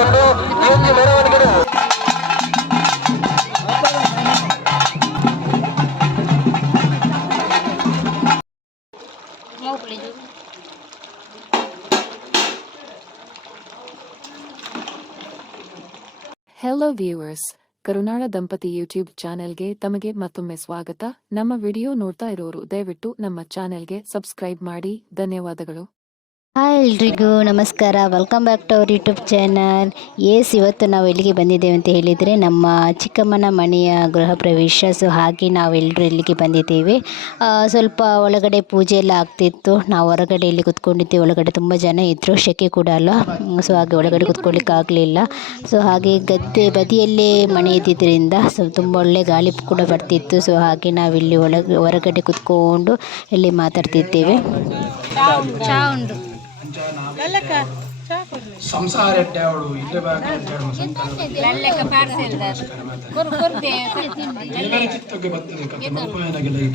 ಸಾಗುಕೊಂಡು ಈ ಒಂದು ಮೆರವಣಿಗೆ ಹೆಲೋ ವ್ಯೂವರ್ಸ್, ಕರುನಾಳ ದಂಪತಿ ಯೂಟ್ಯೂಬ್ ಚಾನೆಲ್ಗೆ ತಮಗೆ ಮತ್ತೊಮ್ಮೆ ಸ್ವಾಗತ. ನಮ್ಮ ವಿಡಿಯೋ ನೋಡ್ತಾ ಇರೋರು ದಯವಿಟ್ಟು ನಮ್ಮ ಚಾನೆಲ್ಗೆ ಸಬ್ಸ್ಕ್ರೈಬ್ ಮಾಡಿ. ಧನ್ಯವಾದಗಳು. ಹಾಯ್ ಎಲ್ರಿಗೂ ನಮಸ್ಕಾರ, welcome back to our YouTube channel. ಇವತ್ತು ನಾವು ಎಲ್ಲಿಗೆ ಬಂದಿದ್ದೇವೆ ಅಂತ ಹೇಳಿದರೆ ನಮ್ಮ ಚಿಕ್ಕಮ್ಮನ ಮನೆಯ ಗೃಹ ಪ್ರವೇಶ. ಸೊ ಹಾಗೆ ನಾವೆಲ್ಲರೂ ಇಲ್ಲಿಗೆ ಬಂದಿದ್ದೇವೆ. ಸ್ವಲ್ಪ ಒಳಗಡೆ ಪೂಜೆ ಎಲ್ಲ ಆಗ್ತಿತ್ತು. ನಾವು ಹೊರಗಡೆಯಲ್ಲಿ ಕುತ್ಕೊಂಡಿದ್ದೇವೆ. ಒಳಗಡೆ ತುಂಬ ಜನ ಇದ್ದರು, ಶೆಕೆ ಕೂಡ ಅಲ್ಲ. ಸೊ ಹಾಗೆ ಒಳಗಡೆ ಕುತ್ಕೊಳ್ಳಿಕ್ಕೆ ಆಗಲಿಲ್ಲ. ಸೊ ಹಾಗೆ ಗದ್ದೆ ಬದಿಯಲ್ಲೇ ಮನೆ ಇದ್ದಿದ್ದರಿಂದ ಸೊ ತುಂಬ ಒಳ್ಳೆ ಗಾಳಿ ಕೂಡ ಬರ್ತಿತ್ತು. ಸೊ ಹಾಗೆ ನಾವಿಲ್ಲಿ ಹೊರಗಡೆ ಕುತ್ಕೊಂಡು ಇಲ್ಲಿ ಮಾತಾಡ್ತಿದ್ದೇವೆ. ಸಂಸಾರ ಅವಳು ಇಲ್ಲೇ ಚಿತ್ತಕ್ಕೆ ಬರ್ತದೆ ಕತೆ ಮಲ್ಪನಾಗೆಲ್ಲ ಈ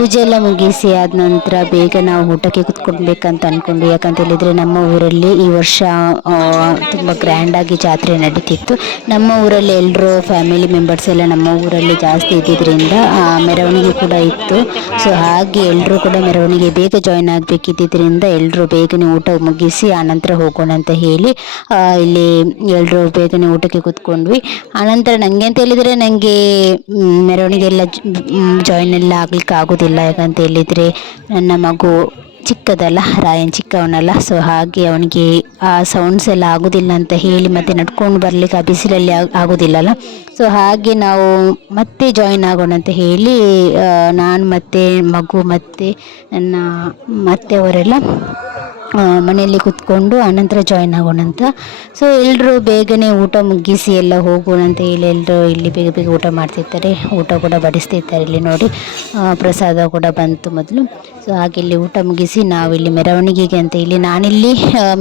ಪೂಜೆ ಎಲ್ಲ ಮುಗಿಸಿ ಆದ ನಂತರ ಬೇಗ ನಾವು ಊಟಕ್ಕೆ ಕುತ್ಕೊಳ್ಬೇಕಂತ ಅಂದ್ಕೊಂಡು. ಯಾಕಂತ ಹೇಳಿದರೆ ನಮ್ಮ ಊರಲ್ಲಿ ಈ ವರ್ಷ ತುಂಬ ಗ್ರ್ಯಾಂಡಾಗಿ ಜಾತ್ರೆ ನಡೀತಿತ್ತು. ನಮ್ಮ ಊರಲ್ಲಿ ಎಲ್ಲರೂ ಫ್ಯಾಮಿಲಿ ಮೆಂಬರ್ಸ್ ಎಲ್ಲ ನಮ್ಮ ಊರಲ್ಲಿ ಜಾಸ್ತಿ ಇದ್ದಿದ್ದರಿಂದ ಮೆರವಣಿಗೆ ಕೂಡ ಇತ್ತು. ಸೊ ಹಾಗೆ ಎಲ್ಲರೂ ಕೂಡ ಮೆರವಣಿಗೆ ಬೇಗ ಜಾಯಿನ್ ಆಗಬೇಕಿದ್ದರಿಂದ ಎಲ್ಲರೂ ಬೇಗನೆ ಊಟ ಮುಗಿಸಿ ಆನಂತರ ಹೋಗೋಣ ಅಂತ ಹೇಳಿ ಇಲ್ಲಿ ಎಲ್ಲರೂ ಬೇಗನೆ ಊಟಕ್ಕೆ ಕೂತ್ಕೊಂಡ್ವಿ. ಆನಂತರ ನನಗೆ ಅಂತ ಹೇಳಿದರೆ ನನಗೆ ಮೆರವಣಿಗೆ ಎಲ್ಲ ಜಾಯಿನ್ ಎಲ್ಲ ಆಗ್ಲಿಕ್ಕೆ ಆಗೋದಿಲ್ಲ. ಯಾಕಂತ ಹೇಳಿದರೆ ನನ್ನ ಮಗು ಚಿಕ್ಕದಲ್ಲ, ರಾಯನ್ ಚಿಕ್ಕವನಲ್ಲ. ಸೊ ಹಾಗೆ ಅವನಿಗೆ ಆ ಸೌಂಡ್ಸ್ ಎಲ್ಲ ಆಗೋದಿಲ್ಲ ಅಂತ ಹೇಳಿ ಮತ್ತೆ ನಡ್ಕೊಂಡು ಬರಲಿಕ್ಕೆ ಆ ಬಿಸಿಲಲ್ಲಿ ಆಗೋದಿಲ್ಲಲ್ಲ. ಸೊ ಹಾಗೆ ನಾವು ಮತ್ತೆ ಜಾಯಿನ್ ಆಗೋಣ ಅಂತ ಹೇಳಿ ನಾನು ಮತ್ತು ಮಗು ಮತ್ತು ನನ್ನ ಅವರೆಲ್ಲ ಮನೆಯಲ್ಲಿ ಕೂತ್ಕೊಂಡು ಆನಂತರ ಜಾಯಿನ್ ಆಗೋಣ ಅಂತ. ಸೊ ಎಲ್ಲರೂ ಬೇಗನೆ ಊಟ ಮುಗಿಸಿ ಎಲ್ಲ ಹೋಗೋಣ ಅಂತ ಹೇಳಿ ಎಲ್ಲರೂ ಇಲ್ಲಿ ಬೇಗ ಬೇಗ ಊಟ ಮಾಡ್ತಿರ್ತಾರೆ. ಊಟ ಕೂಡ ಬಡಿಸ್ತಿರ್ತಾರೆ. ಇಲ್ಲಿ ನೋಡಿ ಪ್ರಸಾದ ಕೂಡ ಬಂತು ಮೊದಲು. ಸೊ ಹಾಗೆ ಇಲ್ಲಿ ಊಟ ಮುಗಿಸಿ ನಾವಿಲ್ಲಿ ಮೆರವಣಿಗೆಗೆ ಅಂತ ಇಲ್ಲಿ ನಾನಿಲ್ಲಿ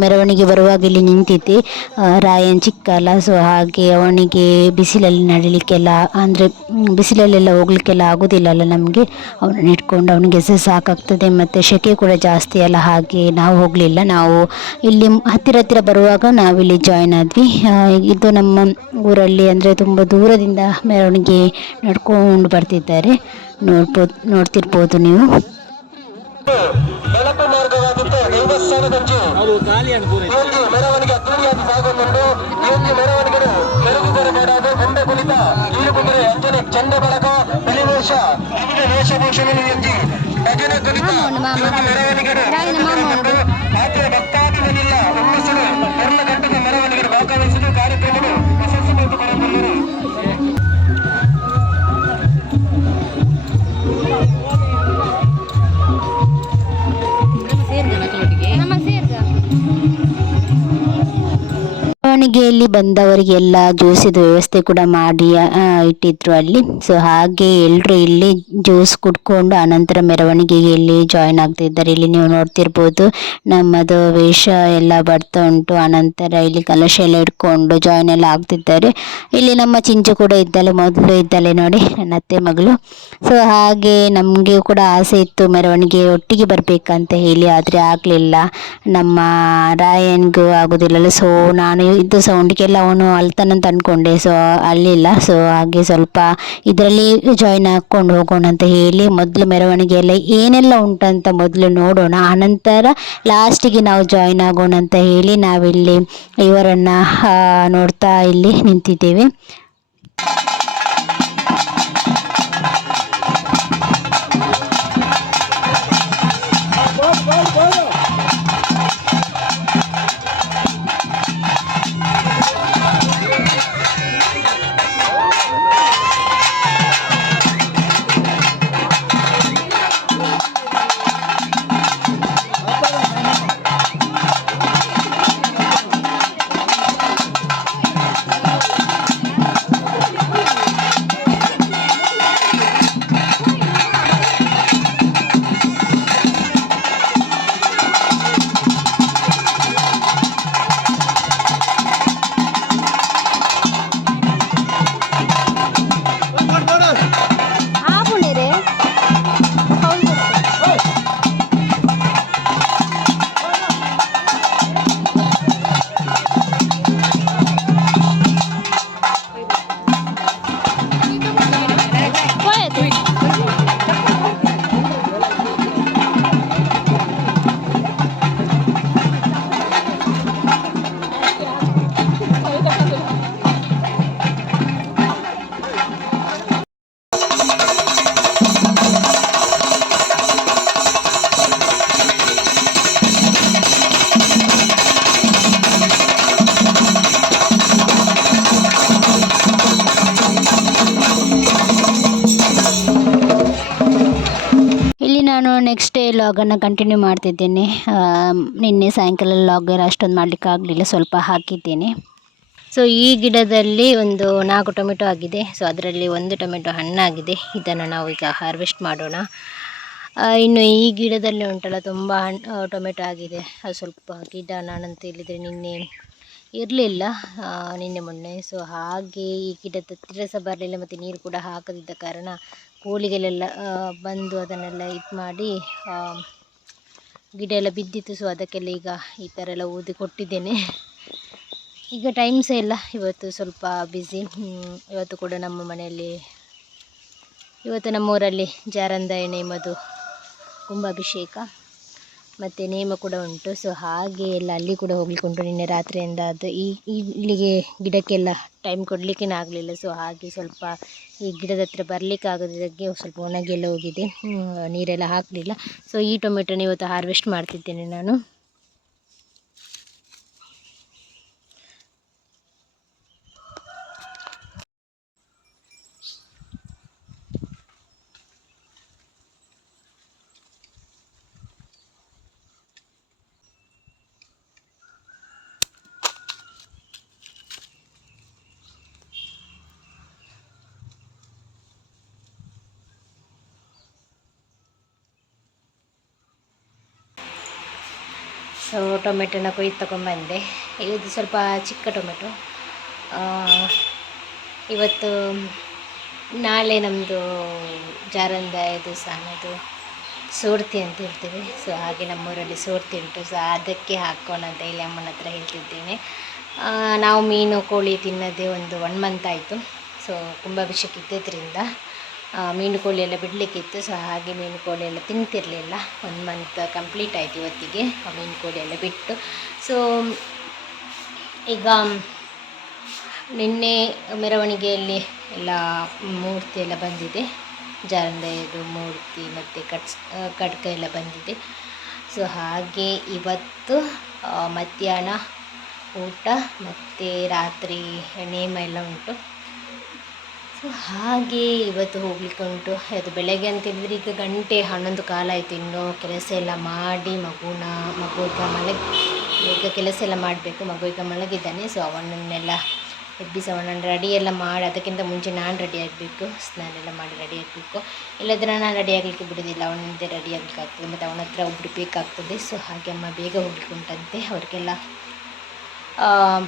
ಮೆರವಣಿಗೆ ಬರುವಾಗ ಇಲ್ಲಿ ನಿಂತಿದ್ದೆ. ರಾಯನ್ ಚಿಕ್ಕ ಅಲ್ಲ, ಸೊ ಹಾಗೆ ಅವನಿಗೆ ಬಿಸಿಲಲ್ಲಿ ನಡಿಲಿಕ್ಕೆಲ್ಲ ಅಂದರೆ ಬಿಸಿಲಲ್ಲೆಲ್ಲ ಹೋಗ್ಲಿಕ್ಕೆಲ್ಲ ಆಗೋದಿಲ್ಲಲ್ಲ ನಮಗೆ. ಅವನನ್ನು ಇಟ್ಕೊಂಡು ಅವನಿಗೆ ಸಾಕಾಗ್ತದೆ ಮತ್ತು ಸೆಕೆ ಕೂಡ ಜಾಸ್ತಿ ಅಲ್ಲ. ಹಾಗೆ ನಾವು ಹೋಗಲಿಲ್ಲ. ನಾವು ಇಲ್ಲಿ ಹತ್ತಿರ ಬರುವಾಗ ನಾವಿಲ್ಲಿ ಜಾಯಿನ್ ಆದ್ವಿ. ಇದು ನಮ್ಮ ಊರಲ್ಲಿ ಅಂದರೆ ತುಂಬ ದೂರದಿಂದ ಮೆರವಣಿಗೆ ನಡ್ಕೊಂಡು ಬರ್ತಿದ್ದಾರೆ. ನೋಡ್ತಿರ್ಬೋದು ನೀವು. ಬೆಳಕು ಮಾರ್ಗವಾಗಿದ್ದು ದೇವಸ್ಥಾನದಂಚು ಮೆರವಣಿಗೆ ಅದ್ದೂರಿಯಾಗಿ ಸಾಗುಕೊಂಡು ಈ ಒಂದು ಮೆರವಣಿಗೆ ಮೆರುಗುಗೊರೆ ಮಾಡಾದ ಗೊಂಡೆ ಕುಣಿತ ಈರುಗುಂದರೆ ಅಂಜನೆ ಚಂದ ಬಳಕ ಬಲಿವೇಷ ವಿವಿಧ ವೇಷಭೂಷಣಗಳು ಎತ್ತಿ ಭಜನೆ ಕುಣಿತ ಮೆರವಣಿಗೆ ಮಾತ್ರ ಭಕ್ತಾದಿಗಳಿಲ್ಲ ಹುಮ್ಮಸ್ಸಲು ಎಲ್ಲ ಗಂಟೆಗೆ ಮೆರವಣಿಗೆ ಭಾಗವಹಿಸಿದ ಕಾರ್ಯಕ್ರಮಗಳು ಯಶಸ್ವಿಯಾಗಿ ಹೊರಬಂದರು. ಮೆರವಣಿಗೆಯಲ್ಲಿ ಬಂದವರಿಗೆಲ್ಲ ಜ್ಯೂಸಿದ ವ್ಯವಸ್ಥೆ ಕೂಡ ಮಾಡಿ ಇಟ್ಟಿದ್ರು ಅಲ್ಲಿ. ಸೊ ಹಾಗೆ ಎಲ್ಲರೂ ಇಲ್ಲಿ ಜ್ಯೂಸ್ ಕುಡ್ಕೊಂಡು ಆನಂತರ ಮೆರವಣಿಗೆಗೆ ಇಲ್ಲಿ ಜಾಯಿನ್ ಆಗ್ತಿದ್ದಾರೆ. ಇಲ್ಲಿ ನೀವು ನೋಡ್ತಿರ್ಬೋದು ನಮ್ಮದು ವೇಷ ಎಲ್ಲ ಬರ್ತಾ ಉಂಟು. ಆನಂತರ ಇಲ್ಲಿ ಕಲಶ ಎಲ್ಲ ಇಟ್ಕೊಂಡು ಜಾಯಿನ್ ಎಲ್ಲ ಆಗ್ತಿದ್ದಾರೆ. ಇಲ್ಲಿ ನಮ್ಮ ಚಿಂಚು ಕೂಡ ಇದ್ದಾಳೆ, ಮೊದಲು ಇದ್ದಾಳೆ ನೋಡಿ, ನನ್ನ ಅತ್ತೆ ಮಗಳು. ಸೊ ಹಾಗೆ ನಮಗೆ ಕೂಡ ಆಸೆ ಇತ್ತು ಮೆರವಣಿಗೆ ಒಟ್ಟಿಗೆ ಬರಬೇಕಂತ ಹೇಳಿ, ಆದರೆ ಆಗಲಿಲ್ಲ. ನಮ್ಮ ರಾಯನ್ಗೂ ಆಗೋದಿಲ್ಲಲ್ಲ. ಸೊ ನಾನು ಇದು ಸೌಂಡಿಗೆಲ್ಲ ಅವನು ಅಳ್ತಾನಂತ ಅಂದ್ಕೊಂಡೆ. ಸೊ ಅಲ್ಲಿಲ್ಲ. ಸೊ ಹಾಗೆ ಸ್ವಲ್ಪ ಇದರಲ್ಲಿ ಜಾಯಿನ್ ಹಾಕ್ಕೊಂಡು ಹೋಗೋಣ ಅಂತ ಹೇಳಿ ಮೊದಲು ಮೆರವಣಿಗೆಯೆಲ್ಲ ಏನೆಲ್ಲ ಉಂಟಂತ ಮೊದಲು ನೋಡೋಣ, ಆನಂತರ ಲಾಸ್ಟಿಗೆ ನಾವು ಜಾಯಿನ್ ಆಗೋಣ ಅಂತ ಹೇಳಿ ನಾವಿಲ್ಲಿ ಇವರನ್ನು ನೋಡ್ತಾ ಇಲ್ಲಿ ನಿಂತಿದ್ದೇವೆ. ವ್ಲಾಗನ್ನು ಕಂಟಿನ್ಯೂ ಮಾಡ್ತಿದ್ದೇನೆ. ನಿನ್ನೆ ಸಾಯಂಕಾಲ ವ್ಲಾಗ್ ಅಷ್ಟೊಂದು ಮಾಡಲಿಕ್ಕಾಗಲಿಲ್ಲ, ಸ್ವಲ್ಪ ಹಾಕಿದ್ದೇನೆ. ಸೊ ಈ ಗಿಡದಲ್ಲಿ ಒಂದು 4 ಟೊಮೆಟೊ ಆಗಿದೆ. ಸೊ ಅದರಲ್ಲಿ ಒಂದು ಟೊಮೆಟೊ ಹಣ್ಣಾಗಿದೆ. ಇದನ್ನು ನಾವು ಈಗ ಹಾರ್ವೆಸ್ಟ್ ಮಾಡೋಣ. ಇನ್ನು ಈ ಗಿಡದಲ್ಲಿ ಉಂಟಲ್ಲ ತುಂಬ ಟೊಮೆಟೊ ಆಗಿದೆ. ಅದು ಸ್ವಲ್ಪ ಗಿಡ ನಾನಂತ ಹೇಳಿದರೆ ನಿನ್ನೆ ಇರಲಿಲ್ಲ, ನಿನ್ನೆ ಮೊನ್ನೆ. ಸೊ ಹಾಗೆ ಈ ಗಿಡದ ಹತ್ತಿರ ಸಹ ಬರಲಿಲ್ಲ, ಮತ್ತು ನೀರು ಕೂಡ ಹಾಕದಿದ್ದ ಕಾರಣ ಕೋಳಿಗಳೆಲ್ಲ ಬಂದು ಅದನ್ನೆಲ್ಲ ಇದು ಮಾಡಿ ಗಿಡ ಎಲ್ಲ ಬಿದ್ದಿತ್ತು. ಸೊ ಅದಕ್ಕೆಲ್ಲ ಈಗ ಈ ಥರ ಎಲ್ಲ ಊದಿ ಕೊಟ್ಟಿದ್ದೇನೆ. ಈಗ ಟೈಮ್ ಸಹ ಇಲ್ಲ, ಇವತ್ತು ಸ್ವಲ್ಪ ಬ್ಯುಸಿ. ಇವತ್ತು ಕೂಡ ನಮ್ಮ ಮನೆಯಲ್ಲಿ, ಇವತ್ತು ನಮ್ಮೂರಲ್ಲಿ ಜಾರಂದಾಯ ನೇಮದು ಕುಂಭಾಭಿಷೇಕ ಮತ್ತು ನೇಮ ಕೂಡ ಉಂಟು. ಸೊ ಹಾಗೆ ಎಲ್ಲ ಅಲ್ಲಿ ಕೂಡ ಹೋಗ್ಲಿಕ್ಕುಂಟು. ನಿನ್ನೆ ರಾತ್ರಿಯಿಂದ ಅದು ಇಲ್ಲಿಗೆ ಗಿಡಕ್ಕೆಲ್ಲ ಟೈಮ್ ಕೊಡಲಿಕ್ಕೆ ಆಗಲಿಲ್ಲ. ಸೊ ಹಾಗೆ ಸ್ವಲ್ಪ ಈ ಗಿಡದ ಹತ್ರ ಬರಲಿಕ್ಕೆ ಆಗೋದಕ್ಕೆ ಸ್ವಲ್ಪ ಒಣಗೆಲ್ಲ ಹೋಗಿದೆ, ನೀರೆಲ್ಲ ಹಾಕಲಿಲ್ಲ. ಸೊ ಈ ಟೊಮೆಟೊನ ಇವತ್ತು ಹಾರ್ವೆಸ್ಟ್ ಮಾಡ್ತಿದ್ದೇನೆ ನಾನು. ಸೊ ಟೊಮೆಟೊನ ಕೊಯ್ದು ತಗೊಂಡ್ಬಂದೆ. ಇದು ಸ್ವಲ್ಪ ಚಿಕ್ಕ ಟೊಮೆಟೊ. ಇವತ್ತು ನಾಳೆ ನಮ್ಮದು ಜಾರಂದಾಯದು ಸಾನದು ಸೋರ್ತಿ ಅಂತ ಹೇಳ್ತೇವೆ. ಸೊ ಹಾಗೆ ನಮ್ಮೂರಲ್ಲಿ ಸೋರ್ತಿ ಉಂಟು. ಸೊ ಅದಕ್ಕೆ ಹಾಕೋಣ ಅಂತ ಹೇಳಿ ಅಮ್ಮನ ಹತ್ರ ಹೇಳ್ತಿದ್ದೇನೆ. ನಾವು ಮೀನು ಕೋಳಿ ತಿನ್ನೋದೇ ಒಂದು 1 ಮಂತ್ ಆಯಿತು. ಸೊ ಕುಂಭಾಭಿಷೇಕ ಇದ್ದಿದ್ದರಿಂದ ಮೀನು ಕೋಳಿ ಎಲ್ಲ ಬಿಡಲಿಕ್ಕಿತ್ತು. ಸೊ ಹಾಗೆ ಮೀನು ಕೋಳಿ ಎಲ್ಲ ತಿಂತಿರಲಿಲ್ಲ. 1 ಮಂತ್ ಕಂಪ್ಲೀಟ್ ಆಯಿತು ಇವತ್ತಿಗೆ ಮೀನು ಕೋಳಿ ಎಲ್ಲ ಬಿಟ್ಟು. ಸೊ ಈಗ ನಿನ್ನೆ ಮೆರವಣಿಗೆಯಲ್ಲಿ ಎಲ್ಲ ಮೂರ್ತಿ ಎಲ್ಲ ಬಂದಿದೆ, ಜಾರಂದಾಯದು ಮೂರ್ತಿ ಮತ್ತು ಕಡ್ಕ ಎಲ್ಲ ಬಂದಿದೆ. ಸೊ ಹಾಗೆ ಇವತ್ತು ಮಧ್ಯಾಹ್ನ ಊಟ ಮತ್ತು ರಾತ್ರಿ ನೇಮ ಎಲ್ಲ ಉಂಟು. ಸೊ ಹಾಗೆ ಇವತ್ತು ಹೋಗ್ಲಿಕ್ಕೆ ಉಂಟು. ಅದು ಬೆಳಗ್ಗೆ ಅಂತ ಹೇಳಿದರೆ ಈಗ ಗಂಟೆ 11 ಕಾಲ ಆಯಿತು. ಇನ್ನೂ ಕೆಲಸ ಎಲ್ಲ ಮಾಡಿ ಮಗು ಈಗ ಕೆಲಸ ಎಲ್ಲ ಮಾಡಬೇಕು. ಮಗು ಈಗ ಮಲಗಿದ್ದಾನೆ. ಸೊ ಅವನನ್ನೆಲ್ಲ ಎಬ್ಬಿಸಿ ಅವನನ್ನು ರೆಡಿ ಎಲ್ಲ ಮಾಡಿ, ಅದಕ್ಕಿಂತ ಮುಂಚೆ ನಾನು ರೆಡಿ ಆಗಬೇಕು, ಸ್ನಾನ ಎಲ್ಲ ಮಾಡಿ ರೆಡಿ ಆಗಬೇಕು. ಇಲ್ಲದ್ರೆ ನಾನು ರೆಡಿ ಆಗಲಿಕ್ಕೆ ಬಿಡೋದಿಲ್ಲ, ಅವನಿಂದ ರೆಡಿ ಆಗಲಿಕ್ಕಾಗ್ತದೆ, ಮತ್ತು ಅವನ ಹತ್ರ ಒಬ್ಬರು ಬೇಕಾಗ್ತದೆ. ಸೊ ಹಾಗೆ ಅಮ್ಮ ಬೇಗ ಹೋಗ್ಲಿಕ್ಕೆ ಉಂಟಂತೆ, ಅವ್ರಿಗೆಲ್ಲ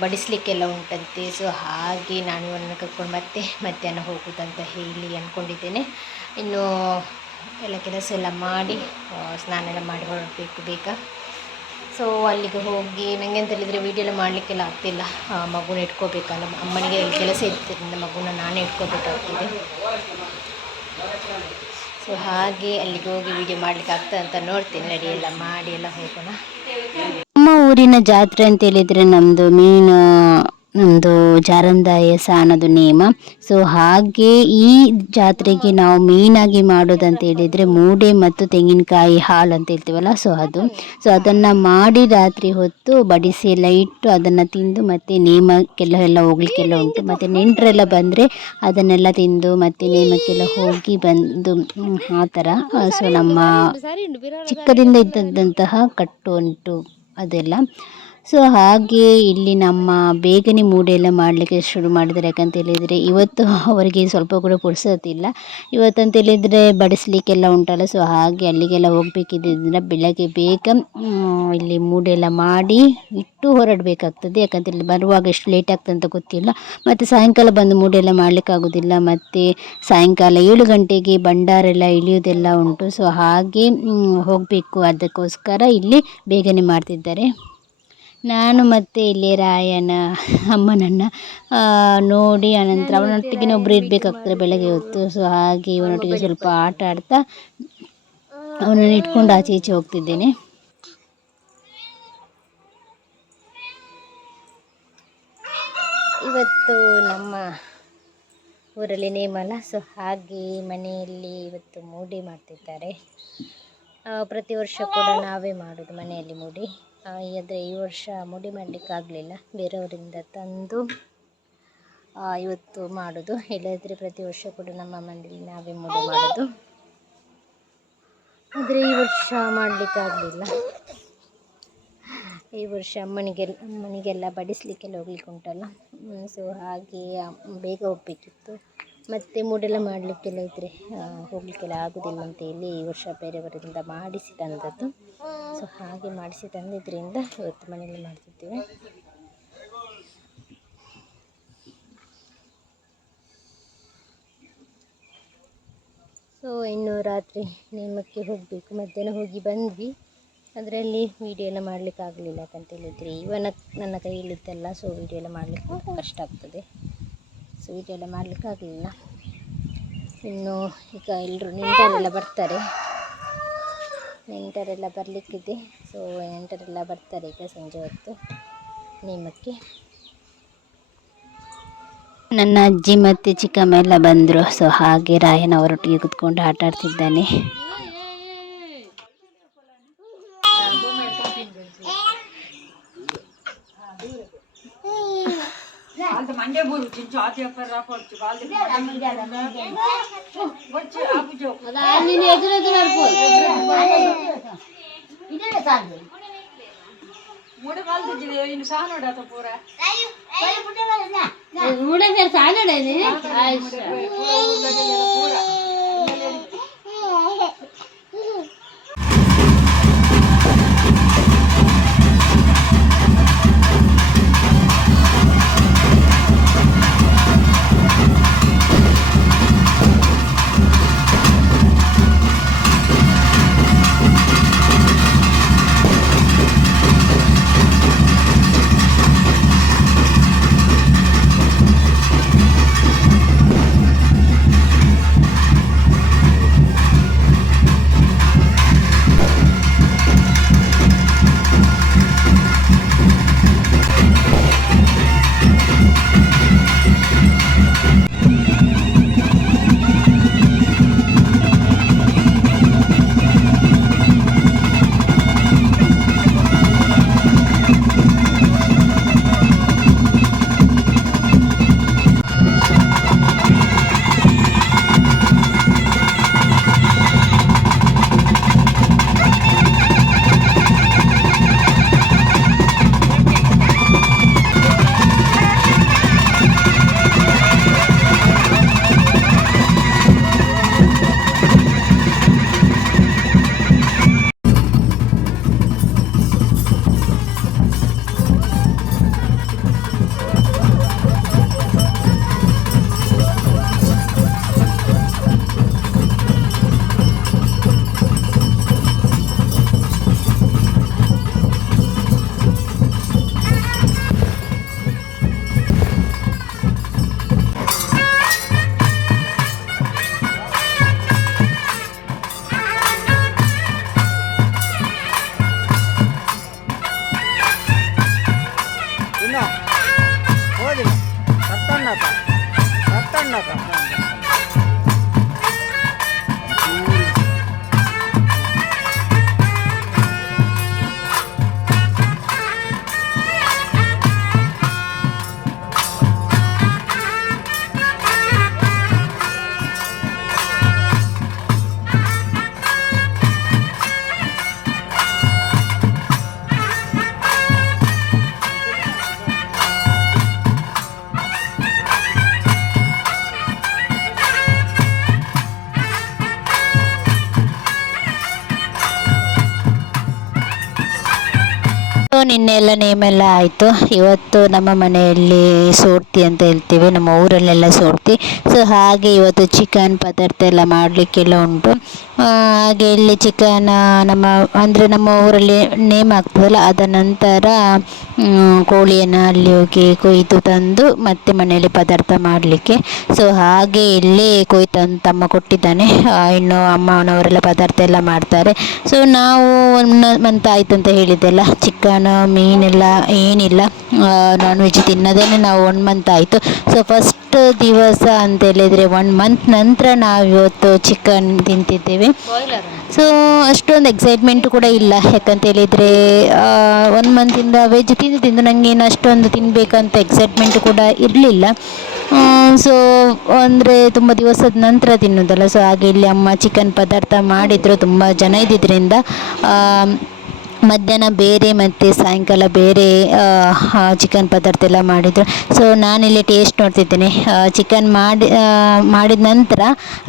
ಬಡಿಸಲಿಕ್ಕೆಲ್ಲ ಉಂಟಂತೆ. ಸೊ ಹಾಗೆ ನಾನು ಇವನನ್ನು ಕರ್ಕೊಂಡು ಮತ್ತೆ ಮಧ್ಯಾಹ್ನ ಹೋಗೋದಂತ ಹೇಳಿ ಅಂದ್ಕೊಂಡಿದ್ದೇನೆ. ಇನ್ನು ಎಲ್ಲ ಕೆಲಸ ಎಲ್ಲ ಮಾಡಿ ಸ್ನಾನ ಎಲ್ಲ ಮಾಡಿ ಹೊರಡಬೇಕು ಬೇಗ. ಸೊ ಅಲ್ಲಿಗೆ ಹೋಗಿ ನನಗೆ ಅಂತ ಹೇಳಿದರೆ ವೀಡಿಯೋ ಎಲ್ಲ ಮಾಡಲಿಕ್ಕೆಲ್ಲ ಆಗ್ತಿಲ್ಲ, ಮಗುನ ಇಟ್ಕೋಬೇಕಲ್ಲ. ಅಮ್ಮನಿಗೆ ಕೆಲಸ ಇದ್ದರಿಂದ ಮಗುನ ನಾನೇ ಇಟ್ಕೋಬೇಕಾಗ್ತದೆ. ಸೊ ಹಾಗೆ ಅಲ್ಲಿಗೆ ಹೋಗಿ ವೀಡಿಯೋ ಮಾಡಲಿಕ್ಕೆ ಆಗ್ತದೆ ಅಂತ ನೋಡ್ತೀನಿ. ರೆಡಿ ಎಲ್ಲ ಮಾಡಿ ಎಲ್ಲ ಹೋಗೋಣ. ನಮ್ಮ ಊರಿನ ಜಾತ್ರೆ ಅಂತ ಹೇಳಿದರೆ ನಮ್ಮದು ಜಾರಂದಾಯ ಸಾನದು ನೇಮ. ಸೊ ಹಾಗೆ ಈ ಜಾತ್ರೆಗೆ ನಾವು ಮೇಯ್ನಾಗಿ ಮಾಡೋದಂತ ಹೇಳಿದರೆ ಮೂಡೆ ಮತ್ತು ತೆಂಗಿನಕಾಯಿ ಹಾಲು ಅಂತ ಹೇಳ್ತೀವಲ್ಲ, ಸೊ ಅದನ್ನು ಮಾಡಿ ರಾತ್ರಿ ಹೊತ್ತು ಬಡಿಸಿ ಎಲ್ಲ ಇಟ್ಟು ಅದನ್ನು ತಿಂದು ಮತ್ತು ನೇಮಕ್ಕೆಲ್ಲ ಹೋಗ್ಲಿಕ್ಕೆಲ್ಲ ಉಂಟು. ಮತ್ತು ನೆಂಟರೆಲ್ಲ ಬಂದರೆ ಅದನ್ನೆಲ್ಲ ತಿಂದು ಮತ್ತು ನೇಮಕ್ಕೆಲ್ಲ ಹೋಗಿ ಬಂದು ಆ ಥರ. ಸೊ ನಮ್ಮ ಚಿಕ್ಕದಿಂದ ಇದ್ದಂತಹ ಕಟ್ಟು ಉಂಟು ಅದೆಲ್ಲ. ಸೊ ಹಾಗೆ ಇಲ್ಲಿ ನಮ್ಮ ಬೇಗನೆ ಮೂಡೆ ಎಲ್ಲ ಮಾಡಲಿಕ್ಕೆ ಶುರು ಮಾಡಿದ್ದಾರೆ. ಯಾಕಂತ ಹೇಳಿದರೆ ಇವತ್ತು ಅವರಿಗೆ ಸ್ವಲ್ಪ ಕೂಡ ಪುರ್ಸೋತಿಲ್ಲ. ಇವತ್ತಂತ ಹೇಳಿದರೆ ಬಡಿಸಲಿಕ್ಕೆಲ್ಲ ಉಂಟಲ್ಲ. ಸೊ ಹಾಗೆ ಅಲ್ಲಿಗೆಲ್ಲ ಹೋಗಬೇಕಿದ್ದರಿಂದ ಬೆಳಗ್ಗೆ ಬೇಗ ಇಲ್ಲಿ ಮೂಡೆ ಎಲ್ಲ ಮಾಡಿ ಇಟ್ಟು ಹೊರಡಬೇಕಾಗ್ತದೆ. ಯಾಕಂತೇಳಿ ಬರುವಾಗ ಎಷ್ಟು ಲೇಟ್ ಆಗ್ತದೆ ಅಂತ ಗೊತ್ತಿಲ್ಲ. ಮತ್ತು ಸಾಯಂಕಾಲ ಬಂದು ಮೂಡೆ ಎಲ್ಲ ಮಾಡಲಿಕ್ಕಾಗೋದಿಲ್ಲ. ಮತ್ತು ಸಾಯಂಕಾಲ 7 ಗಂಟೆಗೆ ಭಂಡಾರೆಲ್ಲ ಇಳಿಯೋದೆಲ್ಲ ಉಂಟು. ಸೊ ಹಾಗೆ ಹೋಗಬೇಕು, ಅದಕ್ಕೋಸ್ಕರ ಇಲ್ಲಿ ಬೇಗನೆ ಮಾಡ್ತಿದ್ದಾರೆ. ನಾನು ಮತ್ತು ಇಲ್ಲಿ ರಾಯನ ಅಮ್ಮನನ್ನು ನೋಡಿ ಆನಂತರ ಅವನೊಟ್ಟಿಗೆ ಒಬ್ಬರು ಇರಬೇಕಾಗ್ತದೆ ಬೆಳಗ್ಗೆ ಹೊತ್ತು. ಸೊ ಹಾಗೆ ಇವನೊಟ್ಟಿಗೆ ಸ್ವಲ್ಪ ಆಟ ಆಡ್ತಾ ಅವನನ್ನು ಇಟ್ಕೊಂಡು ಆಚೆ ಈಚೆ ಹೋಗ್ತಿದ್ದೇನೆ. ಇವತ್ತು ನಮ್ಮ ಊರಲ್ಲಿ ನೇಮಲ್ಲ. ಸೊ ಹಾಗೆ ಮನೆಯಲ್ಲಿ ಇವತ್ತು ಮೂಡಿ ಮಾಡ್ತಿದ್ದಾರೆ. ಪ್ರತಿ ವರ್ಷ ಕೂಡ ನಾವೇ ಮಾಡೋದು ಮನೆಯಲ್ಲಿ ಮೂಡಿ. ಆದರೆ ಈ ವರ್ಷ ಮೂಡಿ ಮಾಡಲಿಕ್ಕಾಗಲಿಲ್ಲ, ಬೇರೆಯವರಿಂದ ತಂದು ಇವತ್ತು ಮಾಡೋದು. ಇಲ್ಲದ್ರೆ ಪ್ರತಿ ವರ್ಷ ಕೂಡ ನಮ್ಮ ಮನೆಯಲ್ಲಿ ನಾವೇ ಮೂಡಿ ಮಾಡೋದು. ಆದರೆ ಈ ವರ್ಷ ಮಾಡಲಿಕ್ಕಾಗಲಿಲ್ಲ. ಈ ವರ್ಷ ಅಮ್ಮನಿಗೆಲ್ಲ ಬಡಿಸಲಿಕ್ಕೆಲ್ಲ ಹೋಗ್ಲಿಕ್ಕೆ ಉಂಟಲ್ಲ, ಸೊ ಹಾಗೆ ಬೇಗ ಹೋಗಬೇಕಿತ್ತು. ಮತ್ತು ಮೂಡೆಲ್ಲ ಮಾಡಲಿಕ್ಕೆಲ್ಲ ಇದ್ದರೆ ಹೋಗಲಿಕ್ಕೆಲ್ಲ ಆಗೋದಿಲ್ಲ ಅಂತೇಳಿ ಈ ವರ್ಷ ಬೇರೆಯವರಿಂದ ಮಾಡಿಸಿ ತಂದದ್ದು. ಸೊ ಹಾಗೆ ಮಾಡಿಸಿ ತಂದಿದ್ದರಿಂದ ಇವತ್ತು ಮನೆಯಲ್ಲಿ ಮಾಡ್ತಿದ್ದೇವೆ. ಸೊ ಇನ್ನು ರಾತ್ರಿ ನೇಮಕ್ಕೆ ಹೋಗಬೇಕು. ಮಧ್ಯಾಹ್ನ ಹೋಗಿ ಬಂದ್ವಿ, ಅದರಲ್ಲಿ ವೀಡಿಯೋ ಎಲ್ಲ ಮಾಡಲಿಕ್ಕಾಗಲಿಲ್ಲ. ಯಾಕಂತೇಳಿದರೆ ನನ್ನ ಕೈಯಲ್ಲಿದ್ದಲ್ಲ, ಸೊ ವೀಡಿಯೋ ಎಲ್ಲ ಮಾಡಲಿಕ್ಕೆ ಕಷ್ಟ ಆಗ್ತದೆ. ಸೊ ವೀಡಿಯೋ ಎಲ್ಲ ಮಾಡಲಿಕ್ಕಾಗಲಿಲ್ಲ. ಇನ್ನು ಈಗ ಎಲ್ಲರೂ ನೆಂಟರೆಲ್ಲ ಬರ್ತಾರೆ, ನೆಂಟರೆಲ್ಲ ಬರಲಿಕ್ಕಿದೆ. ಸೊ ನೆಂಟರೆಲ್ಲ ಬರ್ತಾರೆ ಈಗ ಸಂಜೆ ಹೊತ್ತು ನೇಮಕ್ಕೆ. ನನ್ನ ಅಜ್ಜಿ ಮತ್ತು ಚಿಕ್ಕಮ್ಮ ಎಲ್ಲ ಬಂದರು. ಸೊ ಹಾಗೆ ರಾಯನ್ ಅವರೊಟ್ಟಿಗೆ ಕೂತ್ಕೊಂಡು ಆಟ ಆಡ್ತಿದ್ದಾನೆ. ನಿನ್ನೆ ಎಲ್ಲ ನೇಮೆಲ್ಲ ಆಯಿತು. ಇವತ್ತು ನಮ್ಮ ಮನೆಯಲ್ಲಿ ಸೋಡ್ತಿ ಅಂತ ಹೇಳ್ತೀವಿ, ನಮ್ಮ ಊರಲ್ಲೆಲ್ಲ ಸೋಡ್ತಿ. ಸೊ ಹಾಗೆ ಇವತ್ತು ಚಿಕನ್ ಪದಾರ್ಥ ಎಲ್ಲ ಮಾಡಲಿಕ್ಕೆಲ್ಲ ಉಂಟು. ಹಾಗೆ ಇಲ್ಲಿ ಚಿಕನ್ ನಮ್ಮ ಊರಲ್ಲಿ ನೇಮ್ ಆಗ್ತದಲ್ಲ, ಅದ ನಂತರ ಕೋಳಿಯನ್ನು ಅಲ್ಲಿ ಹೋಗಿ ಕೊಯ್ದು ತಂದು ಮತ್ತೆ ಮನೆಯಲ್ಲಿ ಪದಾರ್ಥ ಮಾಡಲಿಕ್ಕೆ. ಸೊ ಹಾಗೆ ಇಲ್ಲಿ ಕೊಯ್ದು ತಮ್ಮ ಕೊಟ್ಟಿದ್ದಾನೆ. ಇನ್ನು ಅಮ್ಮನವರೆಲ್ಲ ಪದಾರ್ಥ ಎಲ್ಲ ಮಾಡ್ತಾರೆ. ಸೊ ನಾವು 1 ಮಂತ್ ಆಯಿತು ಅಂತ ಹೇಳಿದ್ದೆಲ್ಲ, ಚಿಕನ್ ಮೀನೆಲ್ಲ ಏನಿಲ್ಲ, ನಾನ್ ವೆಜ್ ತಿನ್ನೋದೇನೆ ನಾವು 1 ಮಂತ್ ಆಯಿತು. ಸೊ ಫಸ್ಟ್ ದಿವಸ ಅಂತ ಹೇಳಿದರೆ 1 ಮಂತ್ ನಂತರ ನಾವು ಇವತ್ತು ಚಿಕನ್ ತಿಂತಿದ್ದೇವೆ. ಸೊ ಅಷ್ಟೊಂದು ಎಕ್ಸೈಟ್ಮೆಂಟ್ ಕೂಡ ಇಲ್ಲ, ಯಾಕಂತ ಹೇಳಿದರೆ 1 ಮಂತಿಂದ ವೆಜ್ ತಿಂದು ನನಗೇನು ಅಷ್ಟೊಂದು ತಿನ್ನಬೇಕಂತ ಎಕ್ಸೈಟ್ಮೆಂಟ್ ಕೂಡ ಇರಲಿಲ್ಲ. ಸೊ ಅಂದರೆ ತುಂಬ ದಿವಸದ ನಂತರ ತಿನ್ನೋದಲ್ಲ, ಸೊ ಹಾಗೆ ಇಲ್ಲಿ ಅಮ್ಮ ಚಿಕನ್ ಪದಾರ್ಥ ಮಾಡಿದರು. ತುಂಬ ಜನ ಇದ್ದಿದ್ದರಿಂದ ಮಧ್ಯಾಹ್ನ ಬೇರೆ ಮತ್ತು ಸಾಯಂಕಾಲ ಬೇರೆ ಚಿಕನ್ ಪದಾರ್ಥ ಎಲ್ಲ ಮಾಡಿದರು. ಸೊ ನಾನಿಲ್ಲಿ ಟೇಸ್ಟ್ ನೋಡ್ತಿದ್ದೇನೆ. ಚಿಕನ್ ಮಾಡಿದ ನಂತರ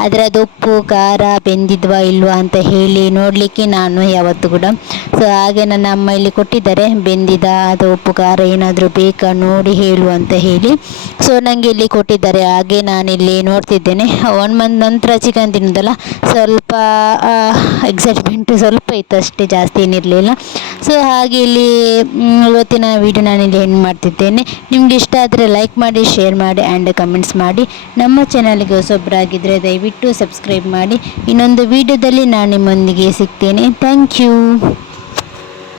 ಅದರದ್ದು ಉಪ್ಪು ಖಾರ ಬೆಂದಿದ್ವಾ ಇಲ್ವಾ ಅಂತ ಹೇಳಿ ನೋಡಲಿಕ್ಕೆ ನಾನು ಯಾವತ್ತೂ ಕೂಡ. ಸೊ ಹಾಗೆ ನನ್ನ ಅಮ್ಮ ಇಲ್ಲಿ ಕೊಟ್ಟಿದ್ದಾರೆ, ಬೆಂದಿದ ಅದು ಉಪ್ಪು ಖಾರ ಏನಾದರೂ ಬೇಕಾ ನೋಡಿ ಹೇಳು ಅಂತ ಹೇಳಿ. ಸೊ ನನಗೆ ಇಲ್ಲಿ ಕೊಟ್ಟಿದ್ದಾರೆ. ಹಾಗೆ ನಾನಿಲ್ಲಿ ನೋಡ್ತಿದ್ದೇನೆ. 1 ಮಂತ್ ನಂತರ ಚಿಕನ್ ತಿನ್ನೋದಲ್ಲ, ಸ್ವಲ್ಪ ಎಕ್ಸೈಟ್ಮೆಂಟು ಸ್ವಲ್ಪ ಇತ್ತು ಅಷ್ಟೇ, ಜಾಸ್ತಿ ಏನಿರಲಿಲ್ಲ. ಸೊ ಹಾಗೆ ಇಲ್ಲಿ ಇವತ್ತಿನ ವಿಡಿಯೋ ನಾನಿಲ್ಲಿ ಎಂಡ್ ಮಾಡ್ತಿದ್ದೇನೆ. ನಿಮ್ಗೆ ಇಷ್ಟ ಆದರೆ ಲೈಕ್ ಮಾಡಿ, ಶೇರ್ ಮಾಡಿ ಆ್ಯಂಡ್ ಕಮೆಂಟ್ಸ್ ಮಾಡಿ. ನಮ್ಮ ಚಾನಲ್ಗೆ ಹೊಸೊಬ್ಬರಾಗಿದ್ದರೆ ದಯವಿಟ್ಟು ಸಬ್ಸ್ಕ್ರೈಬ್ ಮಾಡಿ. ಇನ್ನೊಂದು ವಿಡಿಯೋದಲ್ಲಿ ನಾನು ನಿಮ್ಮೊಂದಿಗೆ ಸಿಗ್ತೇನೆ. Thank you.